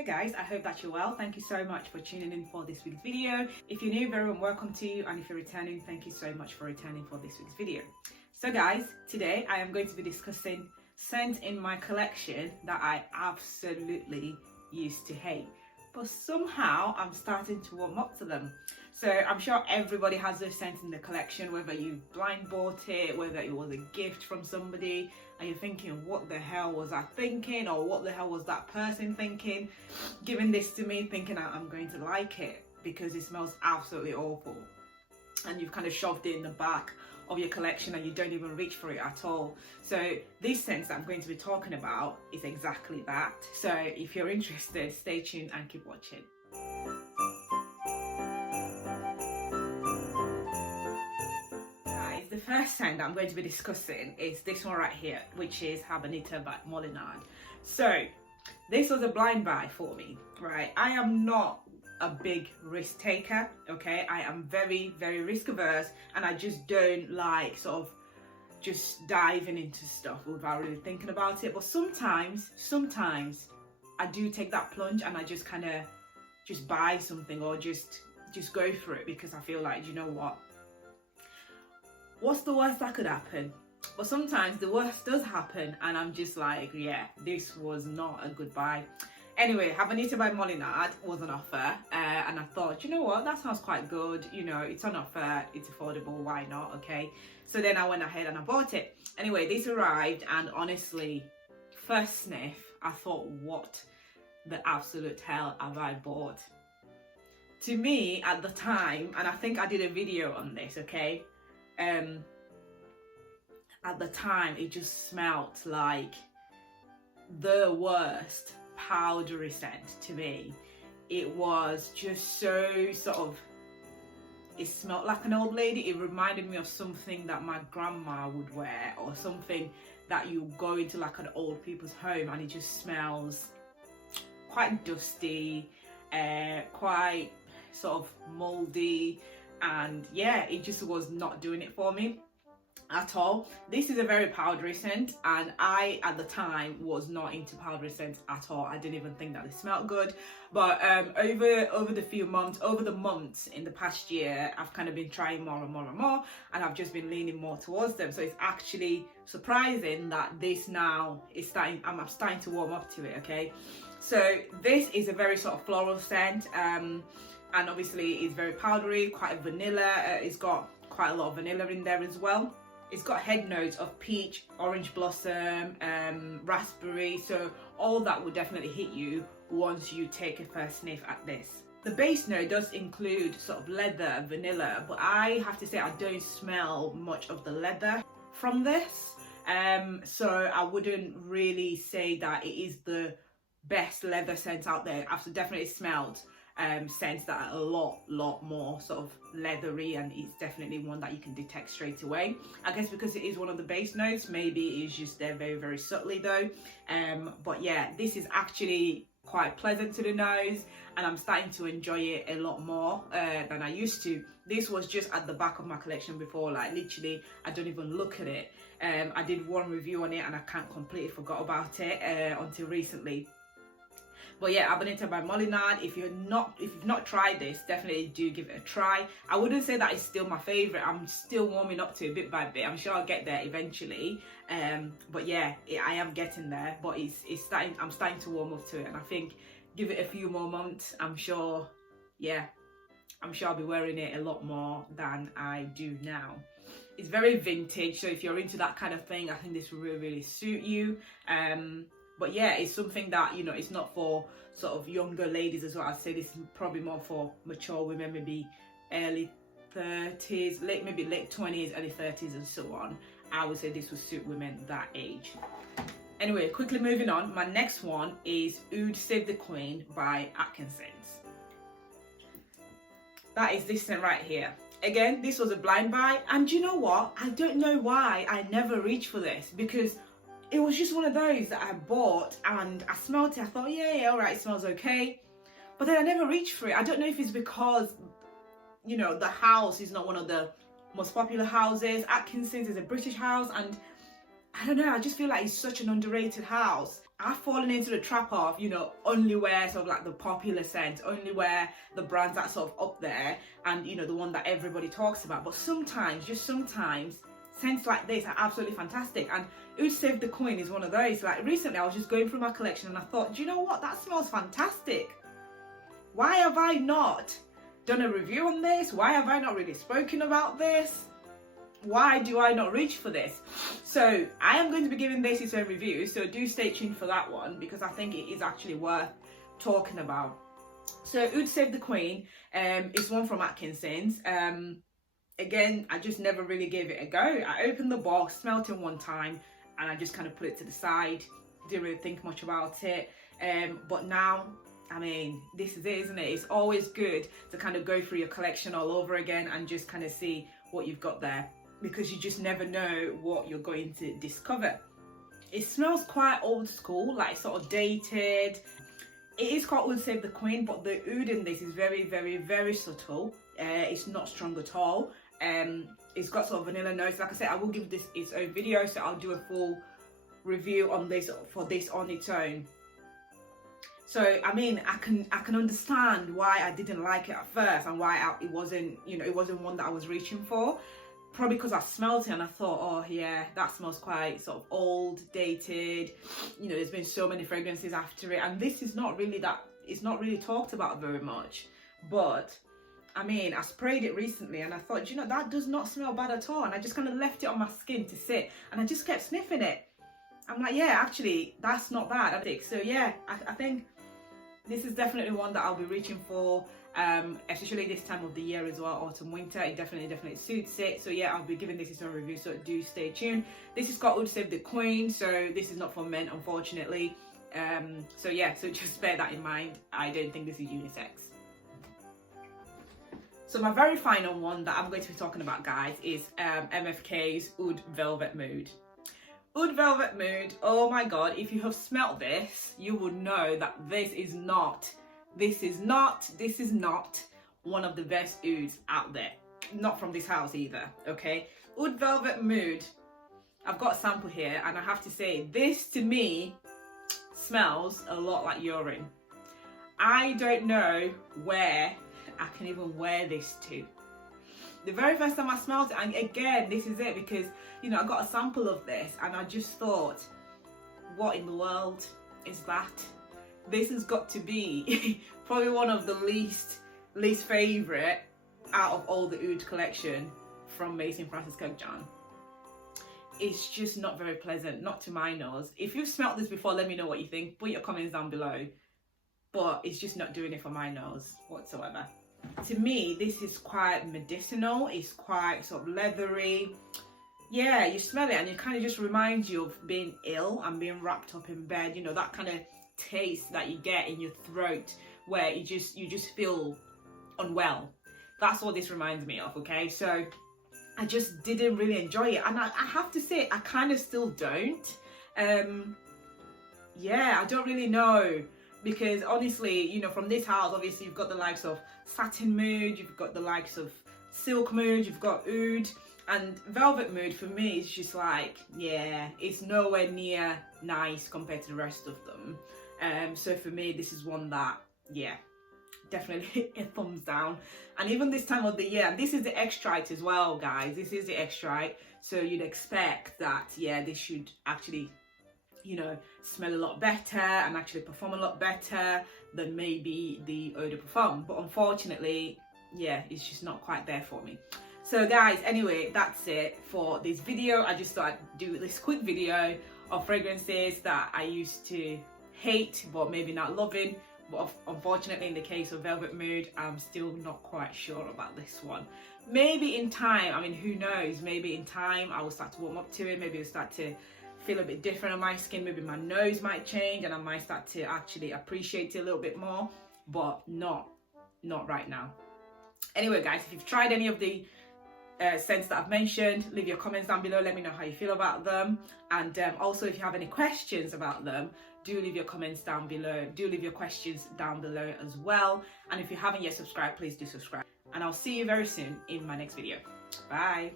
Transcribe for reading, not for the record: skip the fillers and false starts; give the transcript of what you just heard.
Hey guys, I hope that you're well. Thank you so much for tuning in for this week's video. If you're new, very warm welcome to you, and if you're returning, thank you so much for returning for this week's video. So guys, today I am going to be discussing scents in my collection that I absolutely used to hate, but somehow I'm starting to warm up to them. So I'm sure everybody has those scents in the collection, whether you blind bought it, whether it was a gift from somebody and you're thinking, what the hell was I thinking, or what the hell was that person thinking, giving this to me thinking I'm going to like it because it smells absolutely awful, and you've kind of shoved it in the back of your collection and you don't even reach for it at all. So these scents that I'm going to be talking about is exactly that. So if you're interested, stay tuned and keep watching. Guys, the first scent that I'm going to be discussing is this one right here, which is Habanita by Molinard. So this was a blind buy for me, right? I am not a big risk taker, okay? I am very, very risk averse, and I just don't like sort of just diving into stuff without really thinking about it. But sometimes I do take that plunge and I just kind of just buy something or just go for it because I feel like, you know what's the worst that could happen? But sometimes the worst does happen and I'm just like, yeah, this was not a good buy. Anyway, Habanita by Molinard was on offer, and I thought, you know what, that sounds quite good. You know, it's on offer, it's affordable, why not, okay? So then I went ahead and I bought it. Anyway, this arrived, and honestly, first sniff, I thought, what the absolute hell have I bought? To me, at the time, and I think I did a video on this, okay? At the time, it just smelled like the worst powdery scent to me. It was just so sort of, it smelled like an old lady. It reminded me of something that my grandma would wear, or something that you go into like an old people's home, and it just smells quite dusty, quite sort of moldy, and yeah, it just was not doing it for me at all. This is a very powdery scent, and I at the time was not into powdery scents at all. I didn't even think that they smelled good. But over the months in the past year, I've kind of been trying more and more and more, and I've just been leaning more towards them. So it's actually surprising that this now is I'm starting to warm up to it, okay? So this is a very sort of floral scent, and obviously it's very powdery, quite vanilla. It's got quite a lot of vanilla in there as well. It's got head notes of peach, orange blossom, raspberry, so all that will definitely hit you once you take a first sniff at this. The base note does include sort of leather, vanilla, but I have to say I don't smell much of the leather from this. So I wouldn't really say that it is the best leather scent out there. I've definitely smelled scents that are a lot more sort of leathery, and it's definitely one that you can detect straight away. I guess because it is one of the base notes, maybe it's just there very, very subtly though. But yeah, this is actually quite pleasant to the nose, and I'm starting to enjoy it a lot more than I used to. This was just at the back of my collection before, like literally I don't even look at it. I did one review on it and I completely forgot about it until recently. But yeah, Habanita by Molinard, if you've not tried this, definitely do give it a try. I wouldn't say that it's still my favourite. I'm still warming up to it bit by bit. I'm sure I'll get there eventually. But yeah, I am getting there. But I'm starting to warm up to it, and I think give it a few more months, I'm sure I'll be wearing it a lot more than I do now. It's very vintage, so if you're into that kind of thing, I think this will really, really suit you. But yeah, it's something that, you know, it's not for sort of younger ladies as well. I'd say this is probably more for mature women, maybe early 30s, maybe late 20s, early 30s and so on. I would say this would suit women that age. Anyway, quickly moving on, my next one is Oud Save the Queen by Atkinsons. That is this scent right here. Again, this was a blind buy, and you know what? I don't know why I never reached for this, because it was just one of those that I bought and I smelled it. I thought, yeah, all right, it smells okay. But then I never reached for it. I don't know if it's because, you know, the house is not one of the most popular houses. Atkinsons is a British house, and I don't know, I just feel like it's such an underrated house. I've fallen into the trap of, you know, only wear sort of like the popular scents, only wear the brands that sort of up there and, you know, the one that everybody talks about. But sometimes, just sometimes, scents like this are absolutely fantastic. And Oud Save the Queen is one of those. Like recently I was just going through my collection and I thought, do you know what? That smells fantastic. Why have I not done a review on this? Why have I not really spoken about this? Why do I not reach for this? So I am going to be giving this its own review, so do stay tuned for that one because I think it is actually worth talking about. So Oud Save the Queen is one from Atkinsons. Again, I just never really gave it a go. I opened the box, smelt it one time, and I just kind of put it to the side. Didn't really think much about it. But now, I mean, this is it, isn't it? It's always good to kind of go through your collection all over again and just kind of see what you've got there, because you just never know what you're going to discover. It smells quite old school, like sort of dated. It is called Oud Save the Queen, but the oud in this is very, very, very subtle. It's not strong at all. It's got sort of vanilla notes. Like I said, I will give this its own video, so I'll do a full review on this for this on its own. So I mean, I can understand why I didn't like it at first and why it wasn't, you know, it wasn't one that I was reaching for. Probably because I smelled it and I thought, oh yeah, that smells quite sort of old, dated. You know, there's been so many fragrances after it, and this is not really that. It's not really talked about very much. But I mean, I sprayed it recently and I thought, you know, that does not smell bad at all. And I just kind of left it on my skin to sit, and I just kept sniffing it. I'm like, yeah, actually, that's not bad, I think. So yeah, I think this is definitely one that I'll be reaching for, especially this time of the year as well, autumn, winter. It definitely suits it. So yeah, I'll be giving this its own review, so do stay tuned. This is called Oud Save the Queen, so this is not for men, unfortunately. So yeah, so just bear that in mind. I don't think this is unisex. So my very final one that I'm going to be talking about, guys, is MFK's Oud Velvet Mood. Oud Velvet Mood, oh my god, if you have smelt this, you would know that this is not one of the best ouds out there. Not from this house either, okay? Oud Velvet Mood, I've got a sample here, and I have to say, this to me smells a lot like urine. I don't know where I can even wear this to. The very first time I smelled it, and again, this is it, because, you know, I got a sample of this and I just thought, what in the world is that? This has got to be probably one of the least favourite out of all the oud collection from Maison Francis Kurkdjian. It's just not very pleasant, not to my nose. If you've smelt this before, let me know what you think. Put your comments down below. But it's just not doing it for my nose whatsoever. To me, this is quite medicinal. It's quite sort of leathery. Yeah, you smell it and it kind of just reminds you of being ill and being wrapped up in bed. You know, that kind of taste that you get in your throat where you just feel unwell. That's what this reminds me of, okay? So I just didn't really enjoy it. And I have to say, I kind of still don't. Yeah, I don't really know. Because honestly, you know, from this house, obviously you've got the likes of Satin Mood, you've got the likes of Silk Mood, you've got Oud, and Velvet Mood for me is just like, yeah, it's nowhere near nice compared to the rest of them. So for me, this is one that, yeah, definitely a thumbs down. And even this time of the year, and this is the extract as well, guys, this is the extract, so you'd expect that, yeah, this should actually, you know, smell a lot better and actually perform a lot better than maybe the eau de parfum. But unfortunately, yeah, it's just not quite there for me. So guys, anyway, that's it for this video. I just thought I'd do this quick video of fragrances that I used to hate but maybe not loving. But unfortunately, in the case of Velvet Mood, I'm still not quite sure about this one. Maybe in time, I mean, who knows, maybe in time I will start to warm up to it. Maybe it'll start to feel a bit different on my skin. Maybe my nose might change and I might start to actually appreciate it a little bit more, but not right now. Anyway, guys, if you've tried any of the scents that I've mentioned, leave your comments down below. Let me know how you feel about them. And also, if you have any questions about them, do leave your comments down below. Do leave your questions down below as well. And if you haven't yet subscribed, please do subscribe. And I'll see you very soon in my next video. Bye.